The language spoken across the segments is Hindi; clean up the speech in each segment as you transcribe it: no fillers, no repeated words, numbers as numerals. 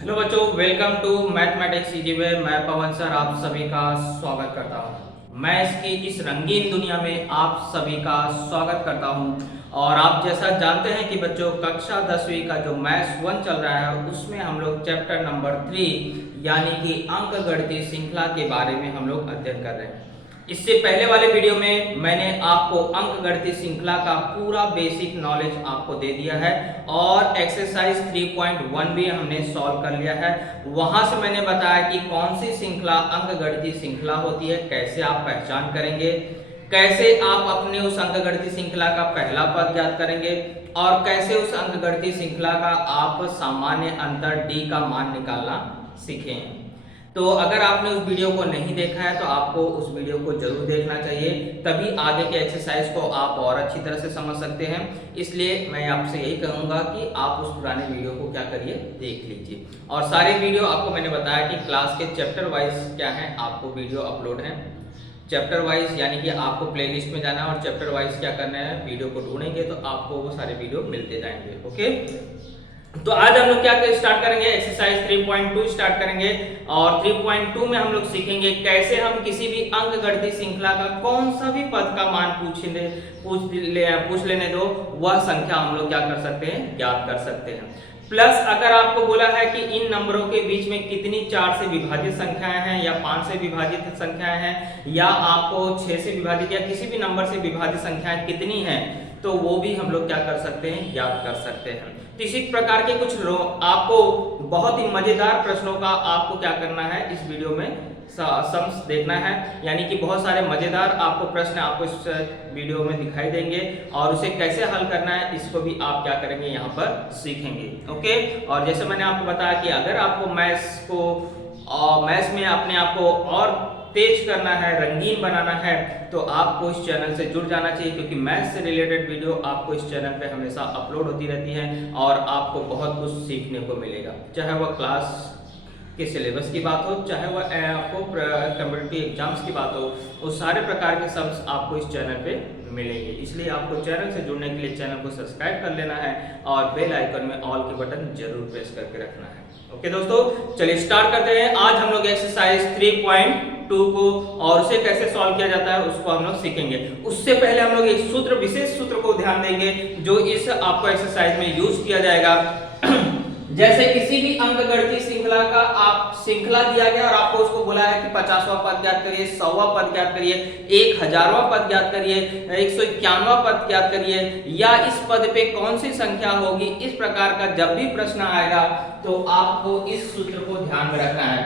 हेलो बच्चों, welcome to mathematics easy way. मैं पवन सर आप सभी का स्वागत करता हूं। मैथ्स की इस रंगीन दुनिया में आप सभी का स्वागत करता हूं। और आप जैसा जानते हैं कि बच्चों कक्षा 10वीं का जो मैथ्स 1 चल रहा है उसमें हम लोग चैप्टर नंबर 3 यानी कि अंकगणितीय श्रृंखला के बारे में हम लोग अध्ययन कर रहे हैं। इससे पहले वाले वीडियो में मैंने आपको अंकगणितीय श्रृंखला का पूरा बेसिक नॉलेज आपको दे दिया है और एक्सरसाइज 3.1 भी हमने सॉल्व कर लिया है। वहां से मैंने बताया कि कौन सी श्रृंखला अंकगणितीय श्रृंखला होती है, कैसे आप पहचान करेंगे, कैसे आप अपने उस अंकगणितीय श्रृंखला का पहला पद ज्ञात करेंगे और कैसे उस अंकगणितीय श्रृंखला का आप सामान्य अंतर d का मान निकालना सीखें। तो अगर आपने उस वीडियो को नहीं देखा है तो आपको उस वीडियो को जरूर देखना चाहिए, तभी आगे के एक्सरसाइज को आप और अच्छी तरह से समझ सकते हैं। इसलिए मैं आपसे यही कहूंगा कि आप उस पुराने वीडियो को क्या करिए, देख लीजिए। और सारे वीडियो आपको मैंने बताया कि क्लास के चैप्टर वाइज क्या है, आपको वीडियो अपलोड है चैप्टर वाइज, यानी कि आपको प्लेलिस्ट में जाना है और चैप्टर वाइज क्या करना है, वीडियो को ढूंढेंगे तो आपको वो सारे वीडियो मिलते जाएंगे। ओके, तो आज हम लोग क्या स्टार्ट करेंगे, एक्सरसाइज 3.2 स्टार्ट करेंगे। और 3.2 में हम लोग सीखेंगे कैसे हम किसी भी अंकगणितीय श्रृंखला का कौन सा भी पद का मान पूछ लेने दो, वह संख्या हम लोग क्या कर सकते हैं, ज्ञात कर सकते हैं। प्लस अगर आपको बोला है कि इन नंबरों के बीच में कितनी 4 से विभाजित संख्याएं हैं या 5 से विभाजित संख्याएं हैं या आपको 6 से विभाजित या किसी भी नंबर से विभाजित संख्याएं कितनी हैं, तो वो भी हम लोग क्या कर सकते हैं, ज्ञात कर सकते हैं। तो इसी प्रकार के कुछ आपको बहुत ही मजेदार प्रश्नों का आपको क्या करना है, इस वीडियो में सम्स देखना है, यानी कि बहुत सारे मजेदार आपको प्रश्न आपको इस वीडियो में दिखाई देंगे और उसे कैसे हल करना है इसको भी आप क्या करेंगे, यहाँ पर सीखेंगे। ओके, और जैसे मैंने आपको बताया कि अगर आपको मैथ्स में अपने आप को और तेज करना है, रंगीन बनाना है, तो आपको इस चैनल से जुड़ जाना चाहिए, क्योंकि मैथ्स से रिलेटेड वीडियो आपको इस चैनल पे हमेशा अपलोड होती रहती है और आपको बहुत कुछ सीखने को मिलेगा, चाहे वह क्लास के सिलेबस की बात हो, चाहे वह आपको कम्पिटिटिव एग्जाम्स की बात हो, उस सारे प्रकार के सम्स आपको इस चैनल पे मिलेंगे। इसलिए आपको चैनल से जुड़ने के लिए चैनल को सब्सक्राइब कर लेना है और बेल आइकन में ऑल के बटन जरूर प्रेस करके रखना है। ओके दोस्तों, चलिए स्टार्ट करते हैं। आज हम लोग एक्सरसाइज 3.2 को और उसे कैसे सॉल्व किया जाता है उसको हम लोग सीखेंगे। उससे पहले हम लोग एक सूत्र, विशेष सूत्र को ध्यान देंगे जो इस आपको एक्सरसाइज में यूज किया जाएगा। जैसे किसी भी अंकगणितीय श्रृंखला का आप श्रृंखला दिया गया और आपको उसको बोला है कि 50वां पद ज्ञात करिए, 100वां पद ज्ञात करिए, 1000वां पद ज्ञात करिए, 151वां पद ज्ञात करिए, या इस पद पे कौन सी संख्या होगी, इस प्रकार का जब भी प्रश्न आएगा तो आपको इस सूत्र को ध्यान में रखना है।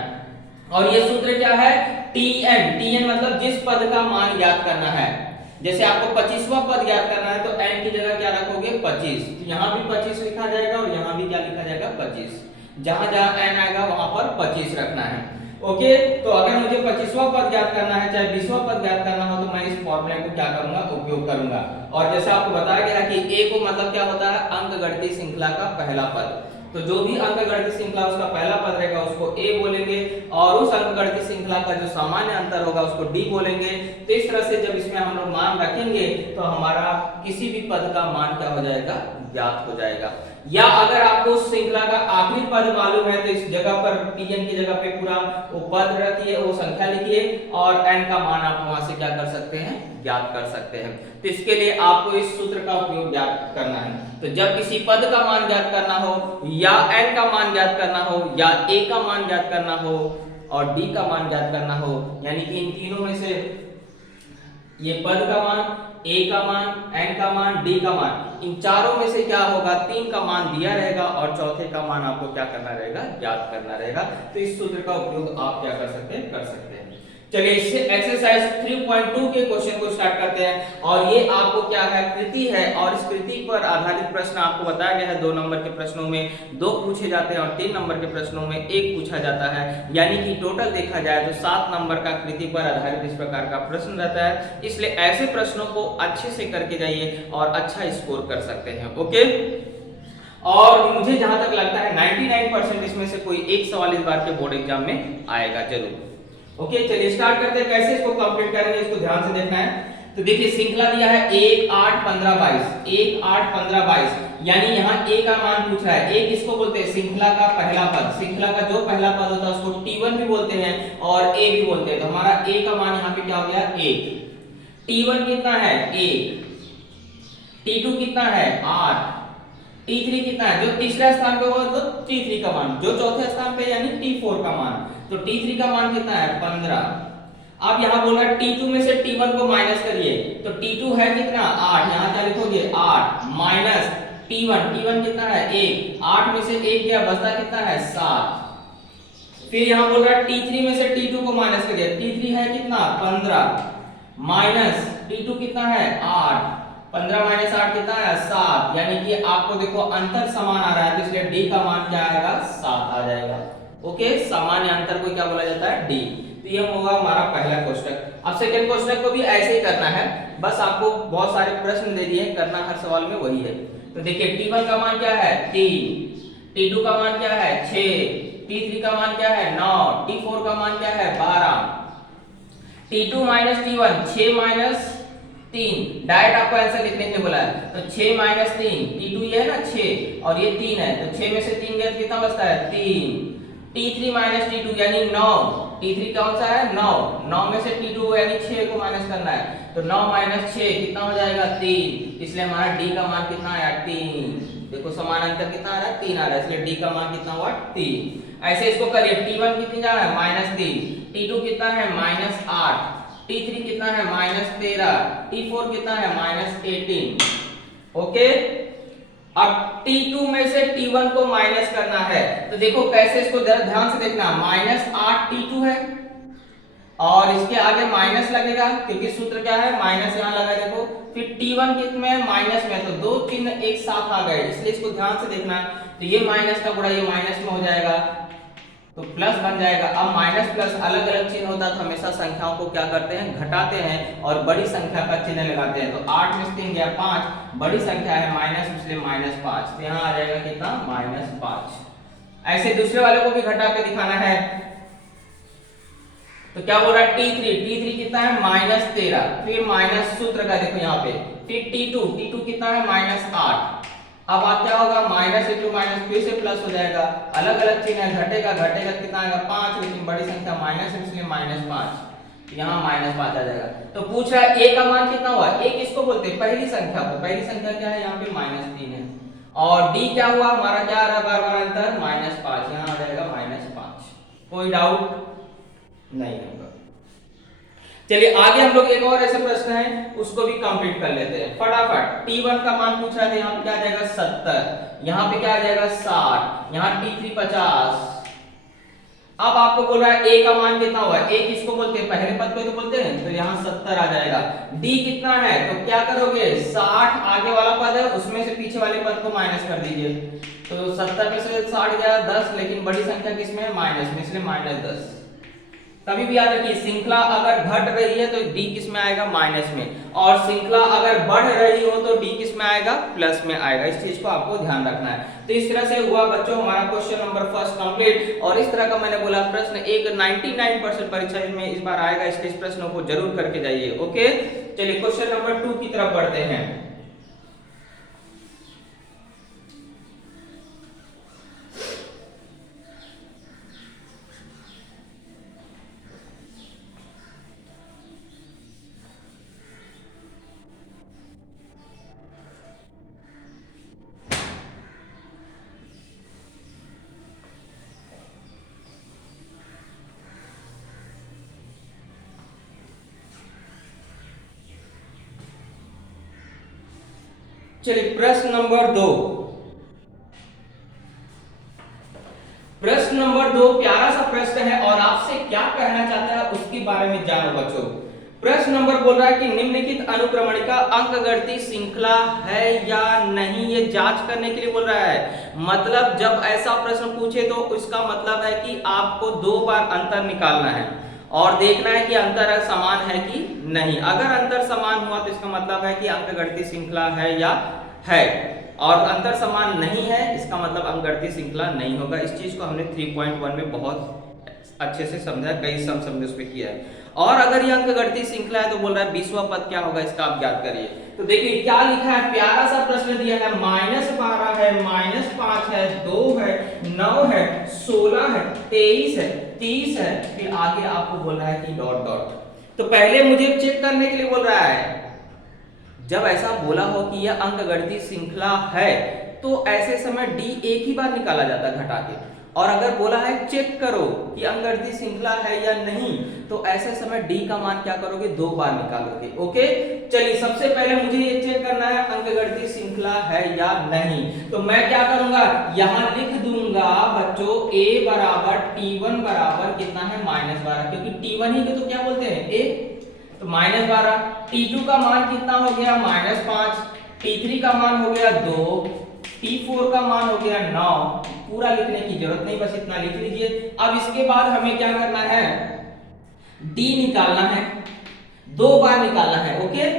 और ये सूत्र क्या है, TN मतलब जिस पद का मान ज्ञात करना है। जैसे आपको 25वां पद ज्ञात करना है तो n की जगह क्या रखोगे, 25। तो यहाँ भी 25 लिखा जाएगा और यहाँ भी क्या लिखा जाएगा, 25। जहां जहां n आएगा वहां पर 25 रखना है। ओके, तो अगर मुझे 25वां पद ज्ञात करना है, चाहे 20वां पद ज्ञात करना हो, तो मैं इस फॉर्मूले को क्या करूंगा, उपयोग करूंगा। और जैसे आपको बताया गया कि a को मतलब क्या होता है, अंकगणितीय श्रृंखला का पहला पद। तो जो भी अंकगणितीय श्रृंखला उसका पहला पद रहेगा उसको a बोलेंगे और उस अंकगणितीय श्रृंखला का जो सामान्य अंतर होगा उसको d बोलेंगे। तो इस तरह से जब इसमें हम लोग मान रखेंगे तो हमारा किसी भी पद का मान क्या हो जाएगा, ज्ञात हो जाएगा। या अगर आपको उस श्रृंखला का आखिरी पद मालूम है तो इस जगह पर Tn की जगह पे पूरा वो पद रखिए, वो संख्या लिखिए और n का मान आप वहां से क्या कर सकते हैं, ज्ञात कर सकते हैं। तो इसके लिए आपको इस सूत्र का उपयोग ज्ञात करना है। तो जब किसी पद का मान ज्ञात करना हो या n का मान ज्ञात करना हो या a का मान ज्ञात करना हो और d का मान ज्ञात करना हो, यानी कि इन तीनों में से ये पद का मान, a का मान, n का मान, d का मान, इन चारों में से क्या होगा, 3 का मान दिया रहेगा और चौथे का मान आपको क्या करना रहेगा, ज्ञात करना रहेगा। तो इस सूत्र का उपयोग आप क्या कर सकते हैं, कर सकते हैं। चलिए इससे एक्सरसाइज 3.2 के क्वेश्चन को स्टार्ट करते हैं। और ये आपको क्या है, कृति है और इस कृति पर आधारित प्रश्न आपको बताया गया है। 2 नंबर के प्रश्नों में 2 पूछे जाते हैं और 3 नंबर के प्रश्नों में 1 पूछा जाता है, यानी कि टोटल देखा जाए तो 7 नंबर का कृति पर आधारित इस प्रकार का प्रश्न रहता है। इसलिए ऐसे प्रश्नों को अच्छे से करके जाइए और अच्छा स्कोर कर सकते हैं। ओके, और मुझे जहां तक लगता है 99% इसमें से कोई एक सवाल इस बार के बोर्ड एग्जाम में आएगा जरूर। ओके, चलिए स्टार्ट करते हैं। कैसे इसको कंप्लीट करेंगे इसको ध्यान से देखना है। तो देखिए श्रृंखला दिया है 1 8 15 22, 1 8 15 22, यानी यहाँ a का मान पूछ रहा है। a किसको बोलते हैं? श्रृंखला का पहला पद, श्रृंखला का जो पहला पद होता है उसको t1 भी बोलते हैं और a भी बोलते हैं। तो हमारा a का मान यहाँ पे क्या हो गया? 1। t1 कितना है? 1। t2 कितना है? 8। t3 कितना है? जो तीसरे स्थान पे होगा तो t3 का मान, जो चौथे स्थान पे यानी t4 का मान, तो t3 का मान कितना है? 15। अब यहाँ बोल रहा है t2 में से t1 को माइनस करिए, तो t2 है कितना? 8। यहाँ क्या लिखोगे? 8 माइनस t1, t1 कितना है? 1। 8 में से 1 गया, बचता कितना है? 7। फिर यहाँ बोल रहा है t3 में से t2 को माइनस करिए, t3 है कितना? 15 माइनस t2 कितना है? 8। 15 माइनस 8 कितना है? 7। यानी कि आपको देखो अंतर समान आ रहा है, तो इसलिए d का मान क्या आएगा? 7 आ जाएगा। ओके, सामान्य अंतर को क्या बोला जाता है? d। तो ये होगा हमारा पहला क्वेश्चन। अब सेकंड क्वेश्चन को भी ऐसे ही करना है, बस आपको बहुत सारे प्रश्न दे दिए, करना हर सवाल में वही है। तो देखिए t1 का मान क्या है? 3। t2 का मान क्या है? 6। t3 का मान क्या है? 9। t4 का मान क्या है? 12। t2 minus t1, 6 minus 3, direct आपको आंसर लिखने के लिए बोला है। तो 6 माइनस 3, t2 ये है ना 6 और ये 3 है, तो 6 में से 3 गया कितना बचता है? 3। t3 माइनस t2 यानी 9, t3 कौन सा है? 9। 9 में से t2 यानी 6 को माइनस करना है, तो 9 माइनस 6 कितना हो जाएगा? 3। इसलिए हमारा d का मान कितना आया? 3। देखो समान अंतर कितना आ रहा है? 3 आ रहा है, इसलिए d का मान कितना हुआ? 3। ऐसे इसको करिए, t1 कितनी जा रहा है? -3, t2 कितना है? -8, t3 कितना है? -13, t4 कितना है? -18। ओके, अब t2 में से t1 को माइनस करना है, तो देखो कैसे, इसको जरा ध्यान से देखना। -8 t2 है और इसके आगे माइनस लगेगा क्योंकि सूत्र क्या है? माइनस यहाँ लगा, देखो। फिर t1 कितने में? माइनस में, तो दो चिन्ह एक साथ आ गए, इसलिए इसको ध्यान से देखना। तो ये माइनस का गुणा ये माइनस में हो जाएगा तो प्लस बन जाएगा। अब माइनस प्लस अलग अलग चिन्ह होता है तो हमेशा संख्याओं को क्या करते हैं? घटाते हैं और बड़ी संख्या का चिन्ह लगाते हैं। तो 8 में से 3 गया 5, बड़ी संख्या है माइनस, इसलिए -5, तो यहाँ आ जाएगा कितना? -5। ऐसे दूसरे वाले को भी घटा के दिखाना है, तो क्या बोल रहा है? t3 कितना है? -13, फिर माइनस सूत्र का देखो यहाँ पे, फिर t2 कितना है? -8। अब आप क्या होगा? माइनस इंटू माइनस फिर से प्लस हो जाएगा, अलग अलग चिन्ह है, घटेगा कितना आएगा? 5, लेकिन बड़ी संख्या माइनस है इसलिए -5, यहाँ -5 आ जाएगा। तो पूछ रहा है a का मान कितना हुआ? a किसको बोलते हैं? पहली संख्या को। पहली संख्या क्या है? यहाँ पे -3 है। और d क्या हुआ हमारा? क्या आ रहा है बार बार अंतर? -5, यहाँ आ जाएगा -5। कोई डाउट नहीं होगा। चलिए आगे हम लोग एक और ऐसे प्रश्न है उसको भी कंप्लीट कर लेते हैं फटाफट। t1 का मान पूछ रहा था, यहाँ पे क्या आ जाएगा? 70, यहाँ पे क्या आ जाएगा? 60, यहाँ t3 50। अब आपको बोल रहा है a का मान कितना हुआ? a किसको बोलते हैं? पहले पद को तो बोलते हैं, तो यहाँ 70 आ जाएगा। d कितना है? तो क्या करोगे? 60 आगे वाला पद है उसमें से पीछे वाले पद को माइनस कर दीजिए, तो 70 में से 60 गया 10, लेकिन बड़ी संख्या किसमें है? माइनस में, इसलिए -10। कभी भी याद रखिए श्रृंखला अगर घट रही है तो d किस में आएगा? माइनस में, और श्रृंखला अगर बढ़ रही हो तो d किस में आएगा? प्लस में आएगा। इस चीज को आपको ध्यान रखना है। तो इस तरह से हुआ बच्चों हमारा क्वेश्चन नंबर फर्स्ट कंप्लीट। और इस तरह का मैंने बोला प्रश्न एक 99% परीक्षा में इस बार आएगा, इसलिए इस प्रश्नों को जरूर करके जाइए। ओके, चलिए क्वेश्चन नंबर 2 की तरफ बढ़ते हैं। चलिए प्रश्न नंबर 2। प्रश्न नंबर 2 प्यारा सा प्रश्न है और आपसे क्या कहना चाहता है उसके बारे में जानो बच्चों। प्रश्न नंबर बोल रहा है कि निम्नलिखित अनुक्रमणिका अंकगणितीय श्रृंखला है या नहीं, ये जांच करने के लिए बोल रहा है। मतलब जब ऐसा प्रश्न पूछे तो उसका मतलब है कि आपको 2 बार अंतर निकालना है और देखना है कि अंतर समान है कि नहीं। अगर अंतर समान हुआ तो इसका मतलब है कि अंकगणितीय श्रृंखला है या है, और अंतर समान नहीं है इसका मतलब अंकगणितीय श्रृंखला नहीं होगा। इस चीज को हमने 3.1 में बहुत अच्छे से समझा, कई सम समझे उस पे किया है। और अगर ये अंकगणितीय श्रृंखला है तो बोल रहा है 20वां पद क्या होगा इसका आप ज्ञात करिए। तो देखिए क्या लिखा है, प्यारा सा प्रश्न दिया है, -12 है, -5 है, 2 है, 9 है, 16 है, 23 है, 30 है, फिर आगे आपको बोल रहा है कि डॉट डॉट। तो पहले मुझे चेक करने के लिए बोल रहा है, जब ऐसा बोला हो कि यह अंकगणितीय श्रृंखला है तो ऐसे समय डी एक ही बार निकाला जाता है घटा के, और अगर बोला है चेक करो कि अंकगणितीय श्रृंखला है या नहीं तो ऐसे समय डी का मान क्या करोगे, 2 बार निकालोगे। ओके, चलिए सबसे पहले मुझे ये चेक करना है अंकगणितीय श्रृंखला है या नहीं। तो मैं क्या करूंगा, यहां लिख दूंगा बच्चों a बराबर t1 बराबर कितना है, -12, क्योंकि t1 ही को तो क्या बोलते हैं a, तो -12। t2 का मान कितना हो गया, -5, t3 का मान हो गया 2, t4 का मान हो गया 9। पूरा लिखने की जरूरत नहीं, बस इतना लिख लीजिए। अब इसके बाद हमें क्या करना है, d निकालना है, 2 बार निकालना है। ओके,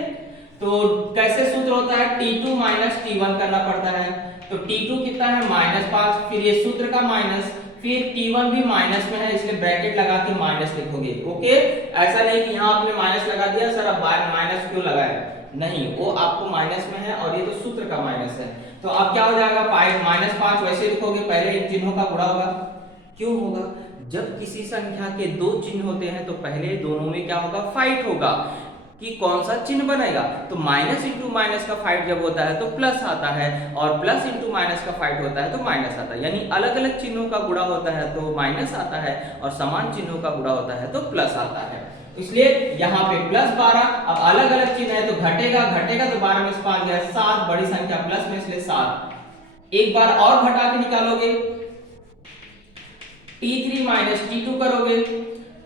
तो कैसे सूत्र होता है, t2 t1 करना पड़ता है। तो t2 कितना है, -5, फिर ये सूत्र का माइनस, फिर t1 भी माइनस में है इसलिए ब्रैकेट लगा के माइनस लिखोगे। ओके, ऐसा नहीं कि यहाँ आपने माइनस लगा दिया, सर अब माइनस क्यों लगाया, नहीं, वो आपको माइनस में है और ये तो सूत्र का माइनस है। तो अब क्या हो जाएगा, -5 वैसे लिखोगे, पहले इन चिन्हों का गुणा होगा। क्यों होगा, जब किसी संख्या के 2 चिन्ह होते हैं तो पहले दोनों में क्या होगा, फाइट होगा कि कौन सा चिन्ह बनेगा। तो माइनस इंटू माइनस का फाइट जब होता है तो प्लस आता है, और प्लस इंटू माइनस का फाइट होता है तो माइनस आता है। यानी अलग अलग चिन्हों का गुणा होता है तो माइनस आता है, और समान चिन्हों का गुणा होता है तो प्लस आता है। इसलिए यहाँ पे +12, अब अलग अलग चिन्ह है तो घटेगा, घटेगा तो 12 में से 5 गया 7, बड़ी संख्या प्लस में इसलिए 7। एक बार और घटा के निकालोगे, t3 t2 करोगे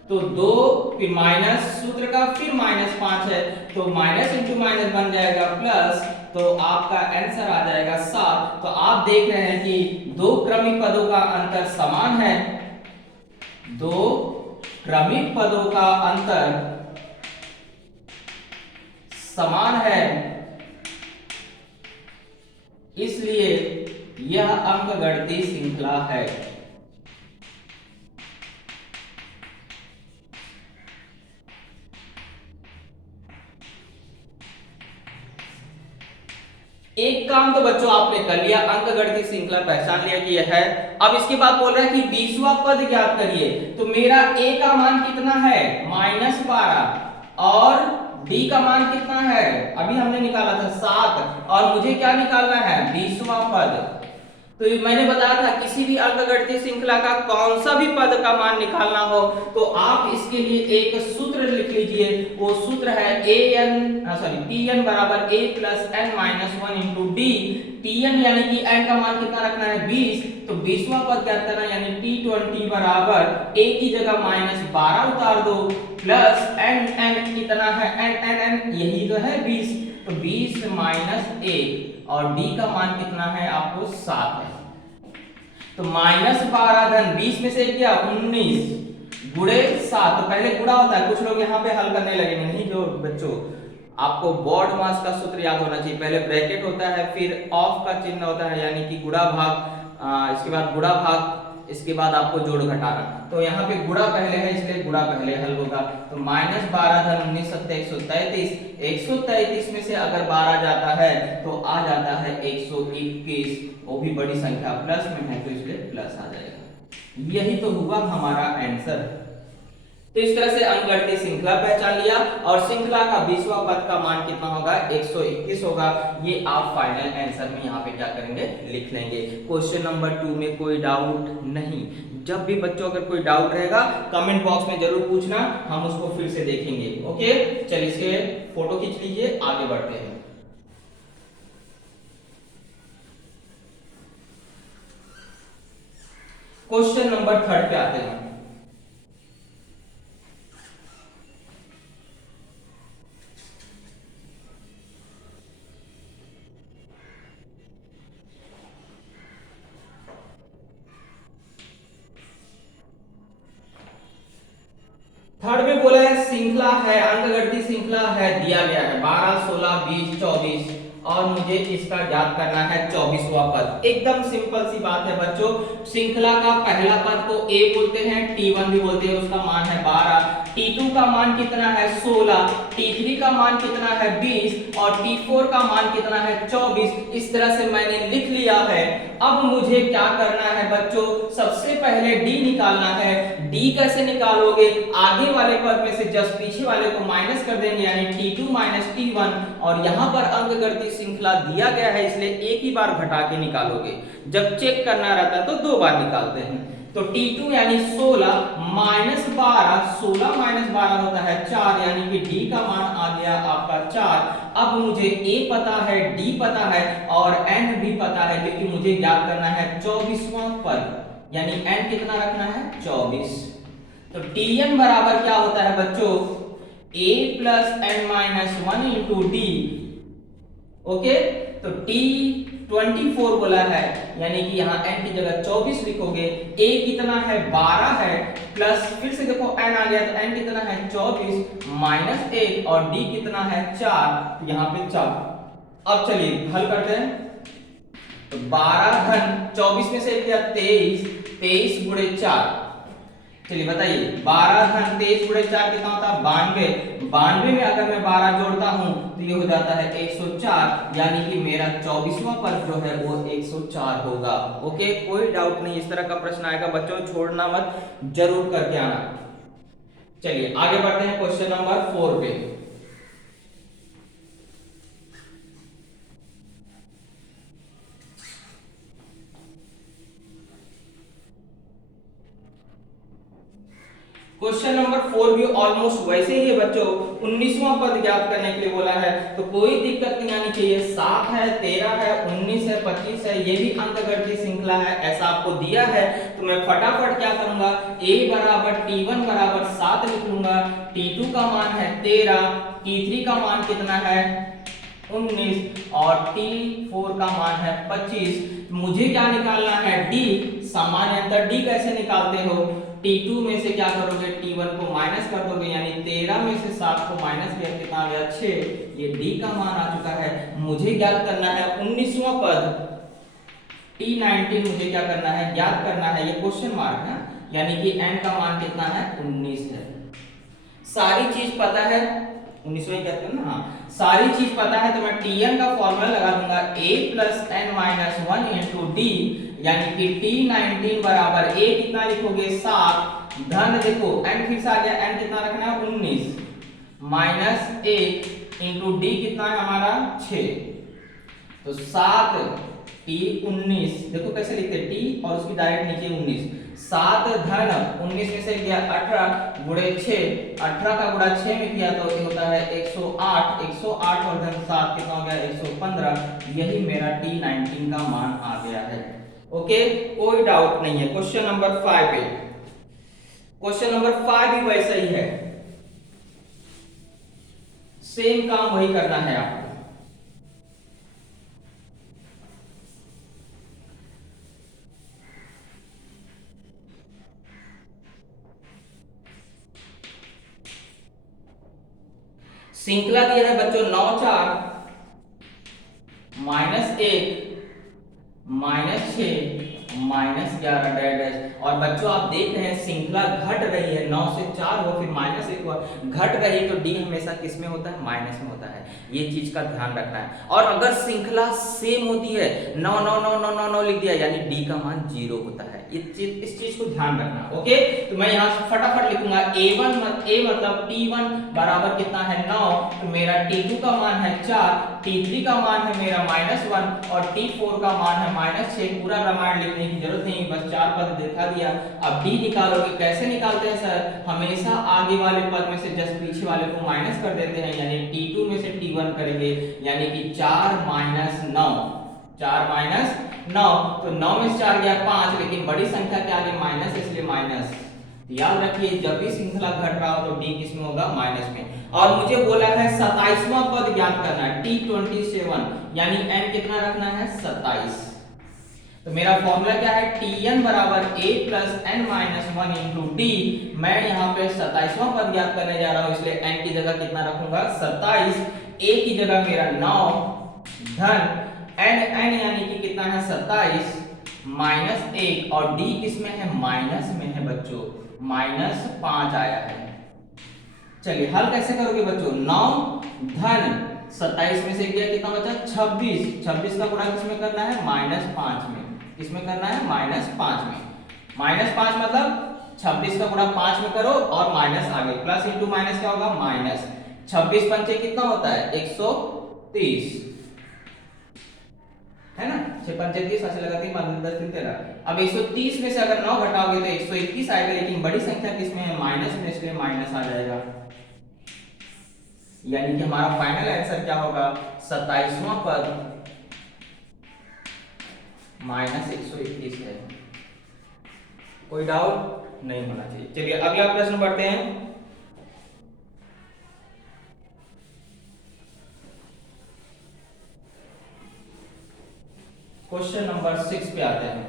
तो 2, फिर माइनस सूत्र का, फिर -5 है तो माइनस इंटू माइनस बन जाएगा प्लस, तो आपका आंसर आ जाएगा 7। तो आप देख रहे हैं कि 2 क्रमिक पदों का अंतर समान है, 2 क्रमिक पदों का अंतर समान है, इसलिए यह अंकगणितीय श्रृंखला है। एक काम तो बच्चों आपने कर लिया, अंकगणितीय श्रृंखला पहचान लिया कि यह है। अब इसके बाद बोल रहा है कि 20वां पद ज्ञात करिए। तो मेरा a का मान कितना है, -12, और d का मान कितना है, अभी हमने निकाला था 7, और मुझे क्या निकालना है, 20वां पद। तो मैंने बताया था किसी भी अंकगणितीय श्रृंखला का कौन सा भी पद का मान निकालना हो तो आप इसके लिए एक सूत्र लिख लीजिए, वो सूत्र है tn बराबर a plus n minus 1 into D. tn यानी कि n का मान कितना रखना है, 20, तो 20वां पद ज्ञात करना यानी t20 बराबर a की जगह -12 उतार दो, प्लस n कितना है, n यही तो है 20, तो 20 माइनस 1, और d का मान कितना है आपको 7 है। तो -12 धन 20 में से क्या, 19 गुणे 7, तो पहले गुणा होता है, कुछ लोग यहाँ पे हल करने लगेंगे, नहीं जो बच्चों आपको बोर्ड मास का सूत्र याद होना चाहिए, पहले ब्रैकेट होता है, फिर ऑफ का चिन्ह होता है यानी कि गुणा भाग, इसके बाद गुणा भाग, इसके बाद आपको जोड़ घटाना। तो यहाँ पे गुणा पहले है इसलिए गुणा पहले हल होगा। तो -12 धन 19 133, 133 में से अगर 12 जाता है तो आ जाता है 121, वो भी बड़ी संख्या प्लस में है तो इसलिए प्लस आ जाएगा। यही तो हुआ हमारा आंसर। तो इस तरह से अंकगणितीय श्रृंखला पहचान लिया, और श्रृंखला का 20वां पद का मान कितना होगा, 121 होगा। ये आप फाइनल आंसर में यहाँ पे क्या करेंगे, लिख लेंगे। क्वेश्चन नंबर 2 में कोई डाउट नहीं। जब भी बच्चों अगर कोई डाउट रहेगा कमेंट बॉक्स में जरूर पूछना, हम उसको फिर से देखेंगे। ओके, चलिए इसके फोटो खींच लीजिए, आगे बढ़ते हैं। क्वेश्चन नंबर 3 पे आते हैं। थर्ड में बोला है श्रृंखला है, अंकगणितीय श्रृंखला है, दिया गया है 12 16 20 24, और मुझे इसका ज्ञात करना है 24वां पद। एकदम सिंपल सी बात है बच्चों, श्रृंखला का पहला पद को a बोलते हैं, t1 भी बोलते हैं, उसका मान है 12, t2 का मान कितना है 16, t3 का मान कितना है 20 और t4 का मान कितना है 24। इस तरह से मैंने लिख लिया है। अब मुझे क्या करना है बच्चों, सबसे पहले d निकालना है। d कैसे निकालोगे, आगे वाले पद में से जस्ट पीछे वाले को माइनस कर देंगे, यानी t2 माइनस t1, और यहाँ पर अंकगणितीय श्रृंखला दिया गया है इसलिए एक ही बार घटा के निकालोगे। जब चेक करना रहता है तो दो बार निकालते हैं। तो t2 यानी 16 माइनस 12, 16 माइनस 12 होता है 4, यानी कि d का मान आ गया आपका 4। अब मुझे a पता है, d पता है और n भी पता है, लेकिन मुझे ज्ञात करना है 24वां पद, यानी n कितना रखना है 24। तो tn बराबर क्या होता है बच्चों, a plus n minus 1 into D. Okay, तो t 24 बोला है, यानी कि यहाँ n की जगह 24 लिखोगे। a कितना है 12 है, प्लस फिर से देखो n आ गया तो n कितना है 24 माइनस 1 और d कितना है 4, तो यहाँ पे 4। अब चलिए हल करते हैं। तो 12 घन 24 में से एक गया 23, 23 गुणे 4। चलिए बताइए 12 घन 23 गुणे 4 कितना होता है 92। 92 में अगर मैं 12 जोड़ता हूं तो ये हो जाता है 104, यानी कि मेरा 24वां पद जो है वो 104 होगा। ओके, कोई डाउट नहीं, इस तरह का प्रश्न आएगा बच्चों, छोड़ना मत, जरूर करके आना। चलिए आगे बढ़ते हैं क्वेश्चन नंबर 4 पे। क्वेश्चन नंबर 4 भी ऑलमोस्ट वैसे ही है बच्चों, 19वां पद ज्ञात करने के लिए बोला है, तो कोई दिक्कत नहीं आनी चाहिए। 7 है, 13 है, 19 है, 25 है, ये भी अंकगणितीय श्रृंखला है, ऐसा आपको दिया है। तो मैं फटाफट क्या करूंगा, a बराबर t1 बराबर 7 लिख लूंगा, t2 का मान है 13, t3 का मान कितना है 19 और t4 का मान है 25। मुझे क्या निकालना है d, सामान्यतः d कैसे निकालते हो, t2 में से क्या करोगे t1 को माइनस कर दोगे, यानी 13 में से 7 को माइनस किया कितना आ गया 6, ये d का मान आ चुका है। मुझे ज्ञात करना है 19वां पद t19, मुझे क्या करना है ज्ञात करना है, ये क्वेश्चन मार्क है, यानी कि n का मान कितना है 19 है। सारी चीज पता है, 19 में कहते हैं ना, हाँ सारी चीज पता है, तो मैं tn का फॉर्मूला लगा दूंगा a plus n minus 1 into D, यानी कि t19 बराबर a कितना लिखोगे 7, धन देखो n फिर से आ गया, n कितना रखना है 19 माइनस 1 इंटू डी कितना है हमारा 6, तो 7 t19, देखो कैसे लिखते हैं t और उसकी डायरेक्ट नीचे 19, 7 धन 19 में से गया 18 गुणे 6, 18 का गुणा 6 में किया तो ये होता है 108, 108 और धन 7 कितना हो गया 115, यही मेरा t19 का मान आ गया है। ओके, कोई डाउट नहीं है। क्वेश्चन नंबर 5 पे, क्वेश्चन नंबर 5 भी वैसा ही है, सेम काम वही करना है आपको। श्रृंखला दिया है बच्चों 9 4 माइनस 1 माइनस 6 माइनस 11 डैश। और बच्चों आप देख रहे हैं श्रृंखला घट रही है, 9 से 4 हो फिर माइनस 1 हुआ, घट रही तो डी हमेशा किस में होता है माइनस में होता है, ये चीज का ध्यान रखना है। और अगर श्रृंखला सेम होती है 9 9 9 9 9 9 लिख दिया, यानी डी का मान 0 होता है, इस चीज को ध्यान रखना। ओके, तो मैं यहाँ से फटाफट लिखूंगा a मतलब t1 बराबर कितना है 9, तो मेरा t2 का मान है 4, t3 का मान है मेरा -1 और t4 का मान है -6। पूरा रामायण लिखने की जरूरत नहीं, बस 4 पद दिखा दिया। अब d निकालोगे, कैसे निकालते हैं सर, हमेशा आगे वाले पद में से जस्ट पीछे वाले को माइनस कर देते हैं, यानी t2 में से t1 करेंगे, यानी कि 4 माइनस 9, 4 माइनस 9, तो 9 में से 4 गया 5, लेकिन बड़ी संख्या के आगे माइनस, इसलिए माइनस। याद रखिए जब भी श्रृंखला घट रहा हो तो डी किस में होगा माइनस में। और मुझे बोला है 27वां पद ज्ञात करना है t27, यानी n कितना रखना है 27। तो मेरा फॉर्मूला क्या है, tn बराबर a plus n minus 1 into D. मैं यहाँ पे 27वां पद ज्ञात करने जा रहा हूँ, इसलिए n की जगह कितना रखूंगा 27, a की जगह मेरा 9, धन एन यानी कि कितना है 27 माइनस 1 और डी किसमें है माइनस में है बच्चों, -5 आया है। चलिए हल कैसे करोगे बच्चों, 9 धन 27 में से गया कितना बचा 26, 26 का गुणा किसमें करना है -5 में, किसमें करना है -5 में, -5 मतलब 26 का गुणा 5 में करो और माइनस आगे, प्लस इंटू माइनस क्या होगा माइनस, 26 पंचे कितना होता है 130 है ना, 6 पंचे 30 ऐसे लगा के 10 दिन 13। अब 130 में से अगर 9 घटाओगे तो 121 आएगा, लेकिन बड़ी संख्या किसमें है माइनस में, इसलिए माइनस आ जाएगा। यानी कि हमारा फाइनल आंसर क्या होगा 27वां पद -121 है। कोई डाउट नहीं होना चाहिए। चलिए अगला प्रश्न पढ़ते हैं। क्वेश्चन नंबर 6 पे आते हैं।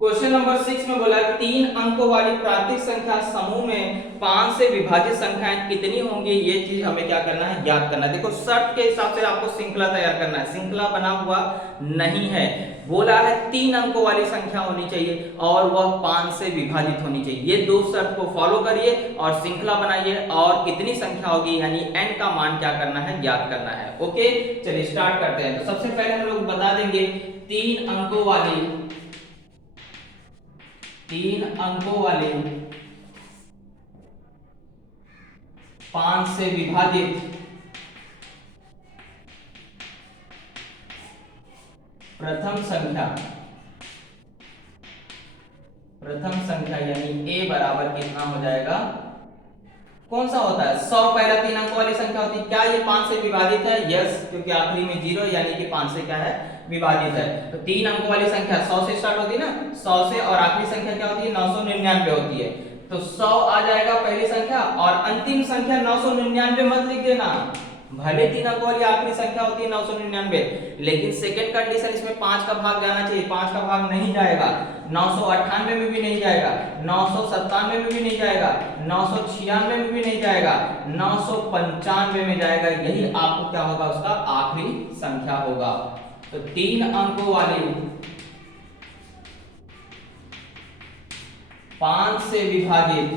क्वेश्चन नंबर 6 में बोला 3 अंकों वाली प्राकृतिक संख्या समूह में 5 से विभाजित संख्याएं कितनी होंगी, ये चीज हमें क्या करना है ज्ञात करना है। देखो शर्त के हिसाब से आपको श्रृंखला तैयार करना है, श्रृंखला बना हुआ नहीं है। बोला है 3 अंकों वाली संख्या होनी चाहिए और वह 5 से विभाजित होनी चाहिए। ये दो शर्त को फॉलो करिए और श्रृंखला बनाइए और कितनी संख्या होगी यानी n का मान क्या करना है ज्ञात करना है। ओके चलिए स्टार्ट करते हैं। तो सबसे पहले हम लोग बता देंगे 3 अंकों वाले 5 से विभाजित प्रथम संख्या यानी a बराबर कितना हो जाएगा, कौन सा होता है 100 पहला 3 अंकों वाली संख्या होती है। क्या ये 5 से विभाजित है, यस, क्योंकि आखिरी में 0 यानी कि 5 से क्या है विभाजित है। तो 3 अंकों वाली संख्या 100 से स्टार्ट होती है ना, 100 से, और आखिरी संख्या क्या होती है 999 होती है। तो 100 आ जाएगा पहली संख्या और अंतिम संख्या 999 मत लिख देना, भले 3 अंकों वाली आखिरी संख्या होती है 999, लेकिन सेकंड कंडीशन इसमें 5 का भाग जाना चाहिए। 5 का भाग नहीं जाएगा, 998 में भी नहीं जाएगा, 997 में भी नहीं जाएगा, 996 में भी नहीं जाएगा, 995 में जाएगा। यही आपको क्या होगा उसका आखिरी संख्या होगा। तो 3 अंकों वाली 5 से विभाजित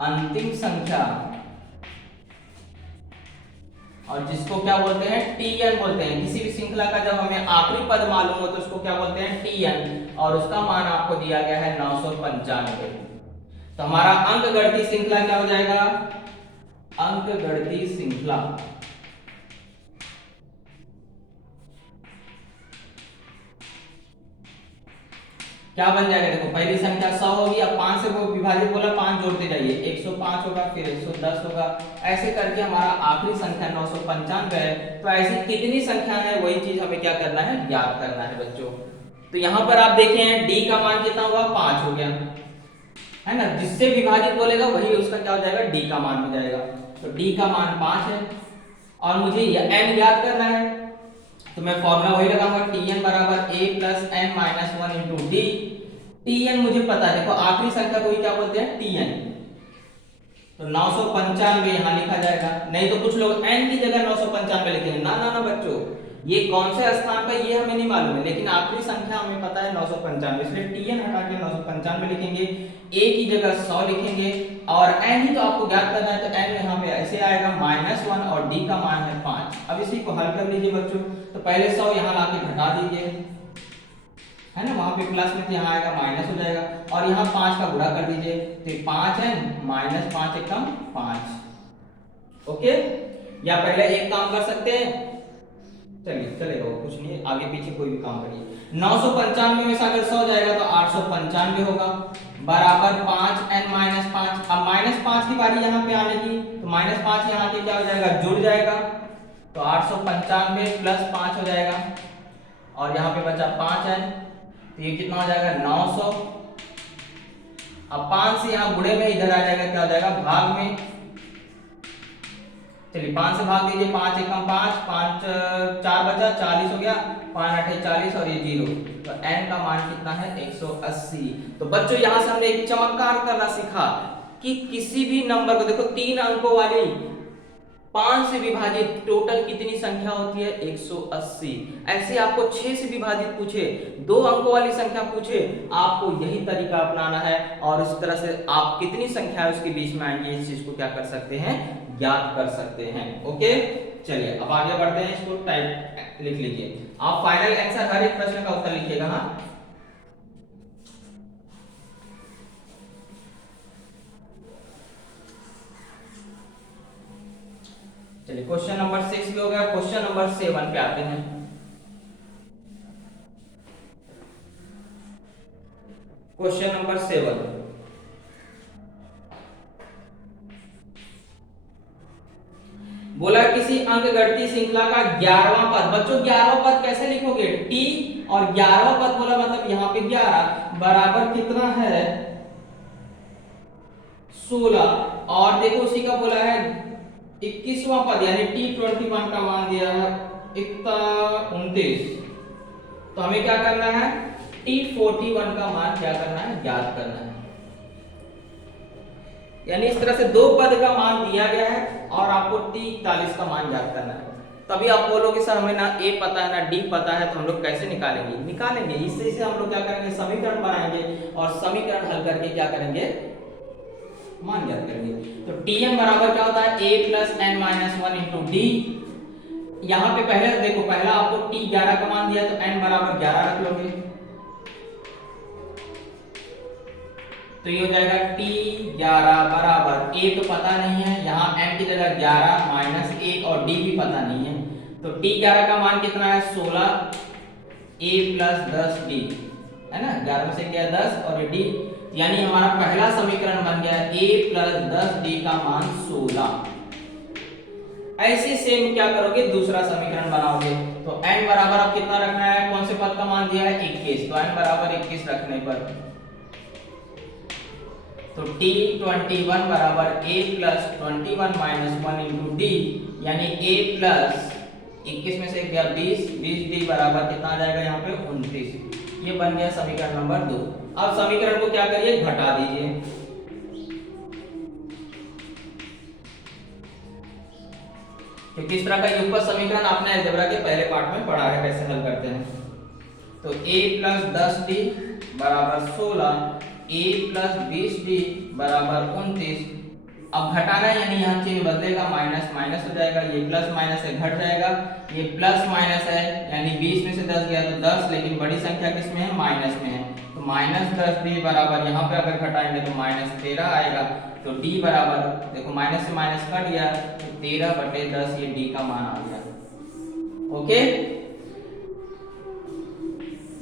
अंतिम संख्या, और जिसको क्या बोलते हैं tn बोलते हैं। किसी भी श्रृंखला का जब हमें आखिरी पद मालूम हो तो उसको क्या बोलते हैं tn, और उसका मान आपको दिया गया है 995। तो हमारा अंक गणती श्रृंखला क्या हो जाएगा, अंक गणती श्रृंखला क्या बन जाएगा, देखो पहली संख्या 100 होगी, अब 5 से वो विभाजित बोला 5 जोड़ते जाइए, 105 होगा, फिर 110 होगा, ऐसे करके हमारा आखिरी संख्या 995 है। तो ऐसी कितनी संख्या है वही चीज हमें क्या करना है ज्ञात करना है बच्चों। तो यहाँ पर आप देखें d का मान कितना हुआ 5 हो गया है ना, जिससे विभाजित बोलेगा वही उसका क्या हो जाएगा d का मान हो जाएगा। तो d का मान 5 है और मुझे n ज्ञात करना है, तो मैं फॉर्मूला वही लगाऊंगा tn बराबर a plus n minus 1 into D. tn मुझे पता है, देखो आखिरी संख्या को ही क्या बोलते हैं tn, तो 995 यहाँ लिखा जाएगा। नहीं तो कुछ लोग n की जगह 995 लिखेंगे, ना ना ना बच्चों, ये कौन से स्थान का ये हमें नहीं मालूम है, लेकिन आखिरी संख्या हमें पता है 995, इसलिए tn हटा के 995 लिखेंगे, a की जगह 100 लिखेंगे और n ही तो आपको ज्ञात करना है। तो n यहाँ पे ऐसे आएगा -1 और d का मान है 5। अब इसी को हल कर लीजिए बच्चों। तो पहले 100 यहाँ लाके घटा दीजिए है ना, वहां पे प्लस में यहाँ आएगा माइनस हो जाएगा, और यहाँ 5 का गुणा कर दीजिए, तो 5n माइनस 5 एकदम 5। ओके, या पहले एक काम कर सकते हैं, चलिए चलेगा कुछ नहीं, आगे पीछे कोई भी काम करिए। 995 में से अगर 100 जाएगा तो 895 होगा बराबर 5n माइनस 5। अब माइनस 5 की बारी यहाँ पे आने की, तो माइनस 5 यहाँ के क्या हो जाएगा जुड़ जाएगा, तो 895 प्लस 5 हो जाएगा, और यहाँ पे बचा 5n, तो ये कितना हो जाएगा 900। अब 5 से यहाँ गुणे में इधर आ जाएगा, क्या हो जाएगा भाग में, चलिए 5 से भाग दीजिए, 5 एकम 5, 5 4 बचा, 40 हो गया, 5 8 40 और ये 0, तो n का मान कितना है 180। तो बच्चों यहाँ से हमने एक चमत्कार करना सीखा कि किसी भी नंबर को देखो 3 अंकों वाली 5 से विभाजित टोटल कितनी संख्या होती है 180। ऐसे आपको 6 से विभाजित पूछे, 2 अंकों वाली संख्या पूछे, आपको यही तरीका अपनाना है और उस तरह से आप कितनी संख्या है उसके बीच में आएंगे इस चीज को क्या कर सकते हैं, ज्ञात कर सकते हैं। ओके, चलिए अब आगे बढ़ते हैं, इसको टाइप लिख लीजिए, आप फाइनल आंसर हर एक प्रश्न का उत्तर लिखिएगा। हाँ, चलिए क्वेश्चन नंबर 6 भी हो गया, क्वेश्चन नंबर 7 पे आते हैं। क्वेश्चन नंबर 7, बोला किसी अंकगणितीय श्रृंखला का 11वां पद, बच्चों 11वां पद कैसे लिखोगे, टी और 11वां पद बोला मतलब यहाँ पे 11 बराबर कितना है 16, और देखो उसी का बोला है 21वां पद यानी T21 का मान दिया है 29, तो हमें क्या करना है T41 का मान क्या करना है, ज्ञात करना है। यानी इस तरह से 2 पद का मान दिया गया है और आपको T41 का मान ज्ञात करना है। तभी आप बोलोगे सर हमें ना A पता है ना D पता है, तो हम लोग कैसे निकालेंगे इससे हम लोग क्या करेंगे, समीकरण बनाएंगे और समीकरण हल करके क्या करेंगे, मान ज्ञात करेंगे। तो Tn बराबर क्या होता है a plus n minus 1 into D. यहाँ पे पहले देखो, पहला आपको T11 का मान दिया तो n बराबर 11 रख लोगे, तो ये हो जाएगा T11 बराबर a तो पता नहीं है, यहाँ n की जगह 11 माइनस 1 और d भी पता नहीं है, तो T11 का मान कितना है 16, a प्लस 10 d है ना, 11 में से क्या 10 और d, यानी हमारा पहला समीकरण बन गया a प्लस 10d का मान 16। ऐसे सेम क्या करोगे, दूसरा समीकरण बनाओगे, तो n बराबर अब कितना रखना है, कौन से पद का मान दिया है 21, तो n बराबर 21 रखने पर तो T21 बराबर a plus 21 minus 1 into D, यानी a प्लस 21 में से गया 20, 20d बराबर कितना आ जाएगा यहाँ पे 29। ये बन गया समीकरण नंबर 2। अब समीकरण को क्या करिए, घटा दीजिए, क्योंकि इस तरह का युगपत समीकरण आपने अलजेब्रा के पहले पार्ट में पढ़ा है कैसे हल करते हैं। तो a प्लस 10d बराबर 16, a प्लस 20d बराबर 29। अब घटाना है यानी यहाँ चिन्ह बदलेगा, माइनस माइनस हो जाएगा, ये प्लस माइनस है घट जाएगा, ये प्लस माइनस है यानी 20 में से 10 गया तो 10, लेकिन बड़ी संख्या किस में है, माइनस में है, तो माइनस 10d बराबर यहाँ पे अगर घटाएंगे तो माइनस 13 आएगा, तो d बराबर देखो माइनस से माइनस कट गया तो 13/10 ये d का मान आ गया। ओके,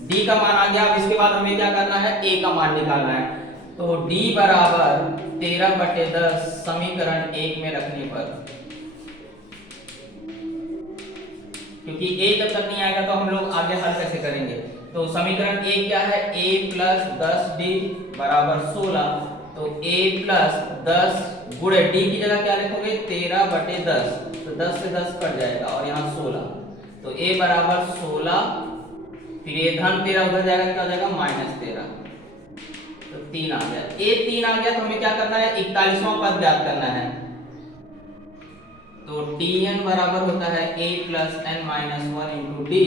d का मान आ गया। अब इसके बाद हमें क्या करना है, a का मान निकालना है, तो d बराबर 13/10 समीकरण 1 में रखने पर, क्योंकि a जब तक नहीं आएगा तो हम लोग आगे हल कैसे करेंगे, तो समीकरण 1 क्या है, a प्लस 10d बराबर 16, तो a प्लस 10 गुणे d की जगह क्या लिखोगे 13/10, तो 10 से 10 कट जाएगा और यहाँ 16, तो a बराबर 16, फिर ये धन 13 उधर जाएगा, क्या हो जाएगा -13, तो 3 आ गया, a 3 आ गया, तो हमें क्या करना है 41वां पद ज्ञात करना है, तो Tn बराबर होता है a plus n minus 1 into D,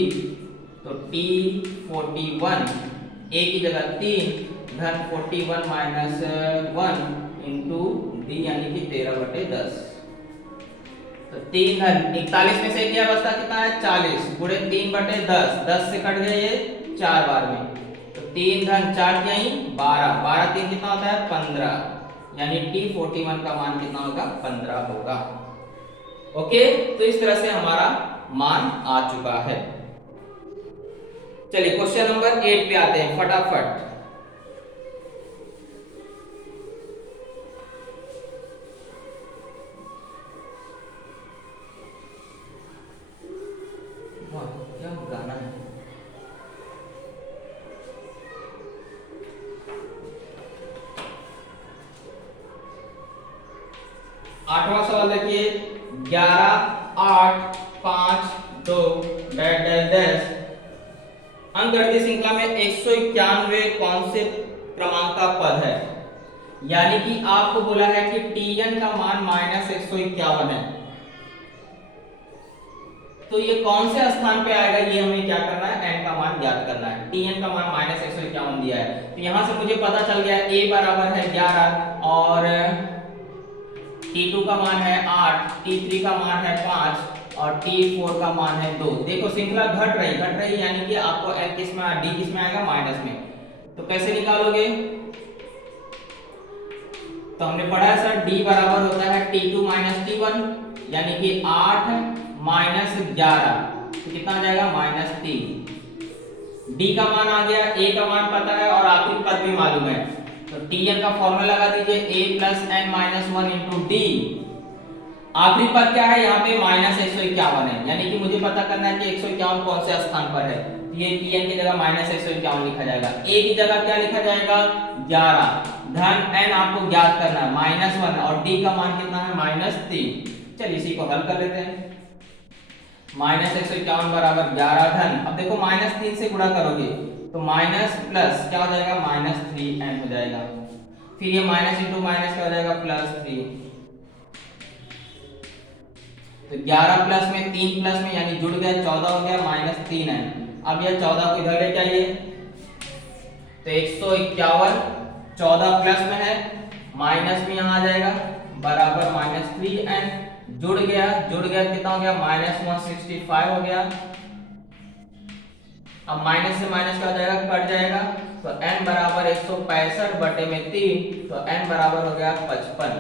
तो T41 a की जगह 3 धन 41 माइनस 1 इंटू डी यानी कि 13/10, तो 3 धन 41 में से क्या बचता कितना है 40 गुणे 3/10, 10 से कट गया ये 4 बार में, तो 3 धन 4 क्या ही 12, 12 3 कितना होता है 15, यानी T41 का मान कितना होगा 15 होगा। ओके, तो इस तरह से हमारा मान आ चुका है। चलिए क्वेश्चन नंबर 8 पे आते हैं फटाफट। क्या गाना है, आठवां सवाल देखिए, 11 तो डैश डैश डैश अंकगणितीय श्रृंखला में 191 कौन से क्रमांक का पद है? यानी कि आपको बोला है कि Tn का मान -151 है, तो ये कौन से स्थान पे आएगा, ये हमें क्या करना है, n का मान ज्ञात करना है। Tn का मान -151 दिया है, तो यहां से मुझे पता चल गया a बराबर है 11 और T2 का मान है 8, T3 का मान है 5 और T4 का मान है 2। देखो श्रृंखला घट रही यानी कि आपको L किस में D किस में आएगा, माइनस में। तो कैसे निकालोगे? तो हमने पढ़ा है सर D बराबर होता है T2 - T1 यानी कि 8 - 11 तो कितना आ जाएगा, -3। D का मान आ गया, A का मान पता है और आखिरी पद भी मालूम है, तो Tn का फॉर्मूला लगा दीजिए a + n - 1 × D। आखिरी पद क्या है, यहाँ पे -151 है, यानी कि मुझे पता करना है कि 151 कौन से स्थान पर है। ये Tn की जगह -151 लिखा जाएगा, a की जगह क्या लिखा जाएगा, 11 धन n आपको ज्ञात करना है -1 और D का मान कितना है, -3। चलिए इसी को हल कर लेते हैं। -151 बराबर 11 धन, अब देखो -3 से गुणा करोगे तो माइनस प्लस क्या हो जाएगा, -3n हो जाएगा, फिर ये माइनस इंटू माइनस क्या हो जाएगा, +3। तो 11 प्लस में 3 प्लस में यानी जुड़ गया 14 हो गया, -3n। अब यह 14 को इधर ले जाइए तो 151 14 प्लस में है, माइनस भी यहाँ आ जाएगा बराबर -3n, जुड़ गया कितना हो गया, -165 हो गया। अब माइनस से माइनस क्या हो जाएगा, कट जाएगा, तो n बराबर 165 बटे में 3, तो n बराबर हो गया 55।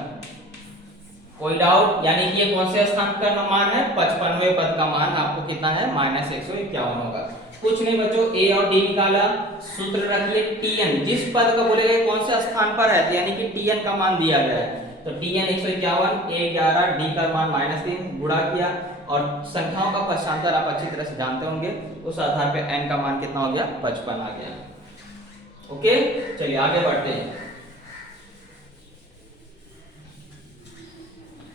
कोई डाउट? यानी कि ये कौन से स्थान का मान है, 55वें पद का मान आपको कितना है, -151 होगा। कुछ नहीं बच्चों, a और d निकाला, सूत्र रख लिए Tn, जिस पद का बोलेगा कौन से स्थान पर है, यानी कि Tn का मान दिया गया है, तो Tn 151, a 11, d का मान -3, गुणा किया और संख्याओं का पक्षांतर आप अच्छी तरह से जानते होंगे, उस आधार पे n का मान कितना हो गया, 55 आ गया। ओके, चलिए आगे बढ़ते हैं।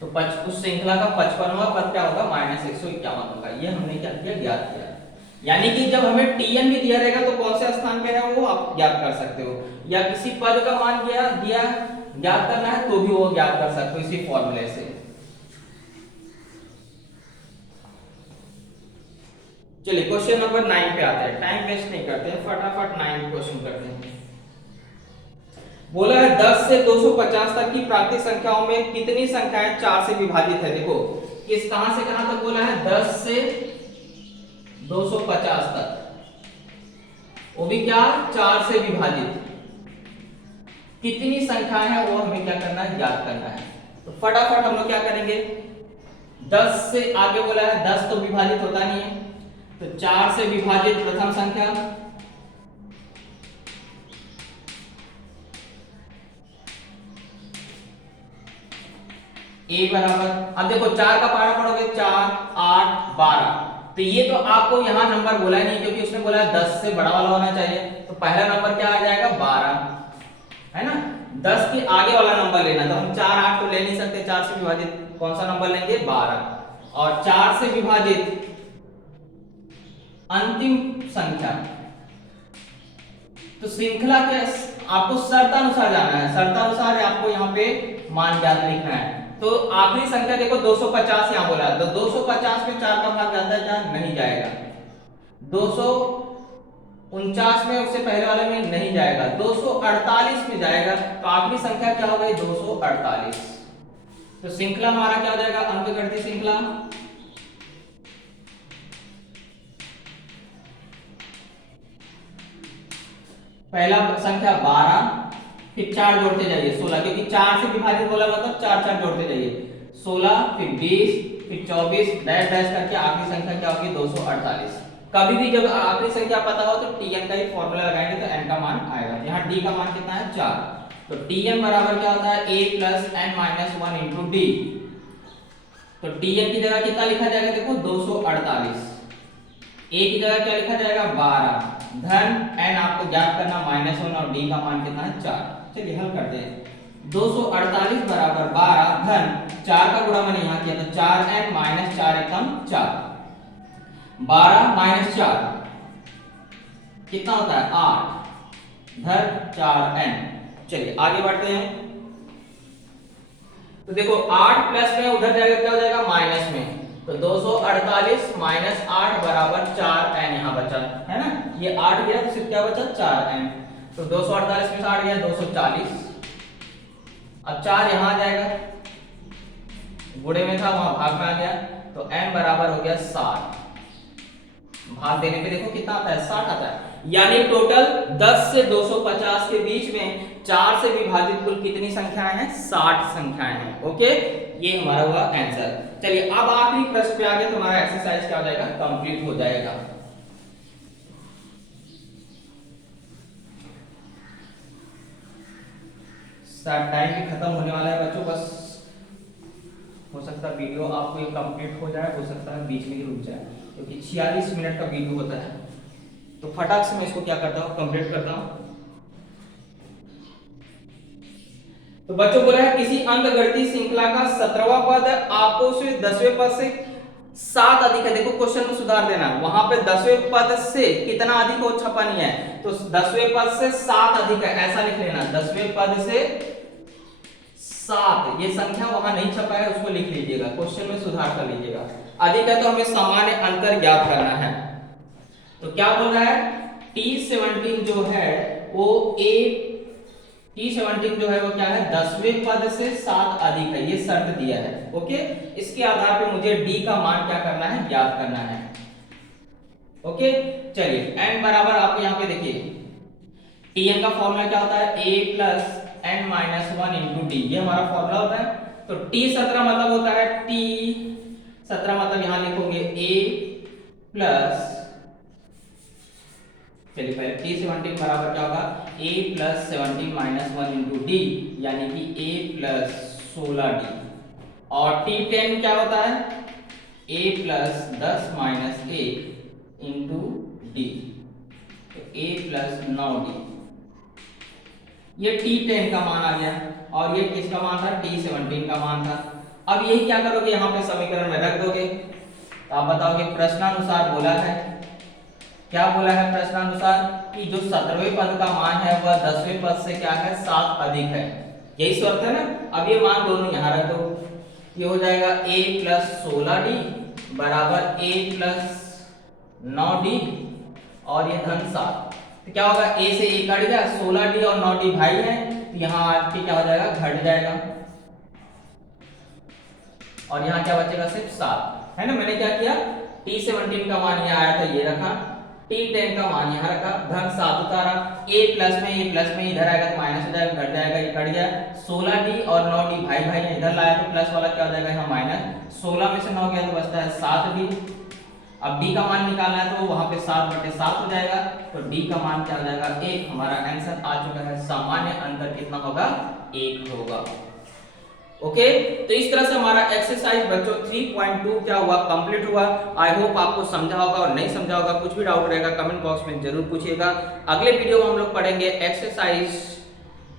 तो उस श्रृंखला का 55वां पद क्या होगा, -151 होगा। ये हमने क्या किया, ज्ञात किया। यानी कि जब हमें Tn भी दिया रहेगा तो कौन से स्थान पे है वो आप ज्ञात कर सकते हो, या किसी पद का मान दिया ज्ञात करना है तो भी वो ज्ञात कर सकते हो इसी फॉर्मूले से। चलिए क्वेश्चन नंबर 9 पे आते हैं, टाइम वेस्ट नहीं करते हैं, फटाफट 9 क्वेश्चन करते हैं। बोला है 10 से 250 तक की प्राकृतिक संख्याओं में कितनी संख्याएं 4 से विभाजित है। देखो किस कहां से कहां तक बोला है, 10 से 250 तक, वो भी क्या, 4 से विभाजित। कितनी संख्याएं हैं वो हमें क्या करना है, ज्ञात करना है। तो फटाफट हम लोग क्या करेंगे, 10 से आगे बोला है, 10 तो विभाजित होता नहीं है, तो 4 से विभाजित प्रथम संख्या, a बराबर, अब देखो 4 का पारा पढ़ोगे 4 8 12, तो ये तो आपको यहाँ नंबर बोला ही नहीं, क्योंकि उसने बोला है 10 से बड़ा वाला होना चाहिए, तो पहला नंबर क्या आ जाएगा, 12 है ना। 10 के आगे वाला नंबर लेना, तो हम 4 8 तो ले नहीं सकते, 4 से विभाजित कौन सा नंबर लेंगे, 12। और 4 से विभाजित अंतिम संख्या, तो श्रृंखला के आपको शर्तानुसार जाना है, शर्तानुसार आपको यहाँ पे मान ज्ञात लिखना है। तो आखिरी संख्या देखो 250 यहाँ बोला है, तो 250 में 4 का भाग जाता है क्या, नहीं जाएगा। 249 में उससे पहले वाले में नहीं जाएगा, 248 में जाएगा, तो आखिरी संख्या क्या हो गई, 248। तो श्रृंखला हमारा क्या हो जाएगा, अंकगणितीय श्रृंखला पहला संख्या 12, फिर 4 जोड़ते जाइए 16, क्योंकि 4 से विभाजित बोला मतलब 4 4 जोड़ते जाइए, 16 फिर 20 फिर 24 डैश डैश करके आखिरी संख्या क्या होगी, 248। कभी भी जब आखिरी संख्या पता हो तो Tn का ही फॉर्मूला लगाएंगे तो n का मान आएगा। यहाँ D का मान कितना है, 4, तो Tn बराबर क्या होता है, a + n - 1 × D। तो Tn की जगह कितना लिखा जाएगा, देखो 248, a की जगह क्या लिखा जाएगा, 12 धन n आपको ज्ञात करना -1 और D का मान कितना है, 4। चलिए हल करते हैं। 248 बराबर 12 धन 4 का गुणा मैंने यहाँ किया, तो 4n - 4 एकम 4। 12 माइनस 4 कितना होता है 8 धर 4n। चलिए आगे बढ़ते हैं। तो देखो 8 प्लस में उधर जाएगा क्या हो जाएगा माइनस में, तो 248 माइनस 8 बराबर 4n यहाँ बचा है ना। ये 8 गया तो सिर्फ क्या बचा 4n। तो 248 में से 8 गया 240। अब 4 यहाँ आ जाएगा, गुणे में था वहां भाग में आ गया, तो n बराबर हो गया 60। भाग देने पे देखो कितना आता है 60 आता है। यानी टोटल 10 से 250 के बीच में 4 से विभाजित कुल कितनी संख्याएं हैं 60 संख्याएं हैं। ओके, ये हमारा हुआ आंसर। चलिए अब आखिरी प्रश्न पे आ गए तो हमारा एक्सरसाइज क्या हो जाएगा कंप्लीट हो जाएगा। टाइम भी खत्म होने वाला है बच्चों, बस हो सकता है वीडियो आपको ये कंप्लीट हो जाए, हो सकता है बीच में ही रुक जाए, क्योंकि 46 मिनट का वीडियो होता है। तो फटाक से मैं इसको क्या करता हूँ कंप्लीट करता हूँ। तो बच्चों बोला है किसी अंकगणितीय श्रृंखला का 17वां पद आपको उसे 10वें पद से 7 अधिक है। देखो क्वेश्चन में सुधार देना, वहां पे 10वें पद से कितना अधिक हो छपा नहीं है, तो 10वें पद से 7 अधिक है ऐसा लिख लेना। 10वें पद से 7 ये संख्या वहां नहीं छपा है उसको लिख लीजिएगा, क्वेश्चन में सुधार कर लीजिएगा। अधिक है तो हमें सामान्य अंतर ज्ञात करना है। तो क्या बोल रहा है T17 जो है वो T17 जो है वो क्या है 10वें पद से 7 अधिक है, ये शर्त दिया है। ओके, इसके आधार पे मुझे D का मान क्या करना है ज्ञात करना है। ओके, चलिए n बराबर आपको यहाँ पे देखिए Tn का फॉर्मूला क्या होता है a plus n minus 1 into D, ये हमारा फॉर्मूला होता है। तो T17 मतलब होता है T17 मतलब यहाँ लिखोगे a प्लस, चलिए पहले T17 बराबर क्या होगा a plus 17 minus 1 into D, यानी कि a प्लस 16d। और T10 क्या होता है a plus 10 minus 1 into D, तो a प्लस 9d। ये T10 का मान आ गया और ये किसका मान था T17 का मान था। अब यही क्या करोगे यहाँ पे समीकरण में रख दोगे। तो आप बताओगे प्रश्नानुसार बोला है, क्या बोला है प्रश्नानुसार कि जो 17वें पद का मान है वह 10वें पद से क्या है 7 अधिक है, यही शर्त है ना। अब ये मान दोनों यहाँ रख दो, ये हो जाएगा a प्लस 16d बराबर a प्लस 9d और ये धन 7। तो क्या होगा a से a कट गया, 16d और 9d भाई है, तो यहाँ आके क्या हो जाएगा घट जाएगा और यहाँ क्या बचेगा सिर्फ 7 है ना। मैंने क्या किया T17 का मान यहाँ आया था ये रखा, T10 का मान यहाँ रखा, धन 7 उतारा, a प्लस में इधर आएगा तो माइनस हो जाएगा, घट जाएगा ये कट गया। 16d और 9d भाई भाई है, इधर लाया तो प्लस वाला क्या हो जाएगा यहाँ माइनस, 16 में से 9 गया तो बचता है 7d। अब d का मान निकालना है तो वहां पे 7/7 हो जाएगा, तो d का मान क्या हो जाएगा 1। हमारा आंसर आ चुका है, सामान्य अंतर कितना होगा 1 होगा। ओके, तो इस तरह से हमारा एक्सरसाइज बच्चों 3.2 क्या हुआ कंप्लीट हुआ। आई होप आपको समझा होगा, और नहीं समझा होगा कुछ भी डाउट रहेगा कमेंट बॉक्स में जरूर पूछिएगा। अगले वीडियो में हम लोग पढ़ेंगे एक्सरसाइज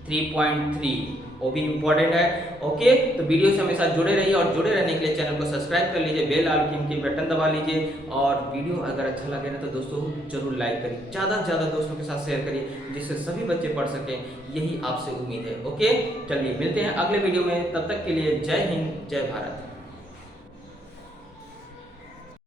3.3, वो भी इम्पोर्टेंट है। ओके, तो वीडियो से हमेशा जुड़े रहिए और जुड़े रहने के लिए चैनल को सब्सक्राइब कर लीजिए, बेल आइकन की बटन दबा लीजिए, और वीडियो अगर अच्छा लगे ना तो दोस्तों जरूर लाइक करिए, ज़्यादा से ज़्यादा दोस्तों के साथ शेयर करिए जिससे सभी बच्चे पढ़ सकें, यही आपसे उम्मीद है। ओके, चलिए मिलते हैं अगले वीडियो में, तब तक के लिए जय हिंद जय भारत।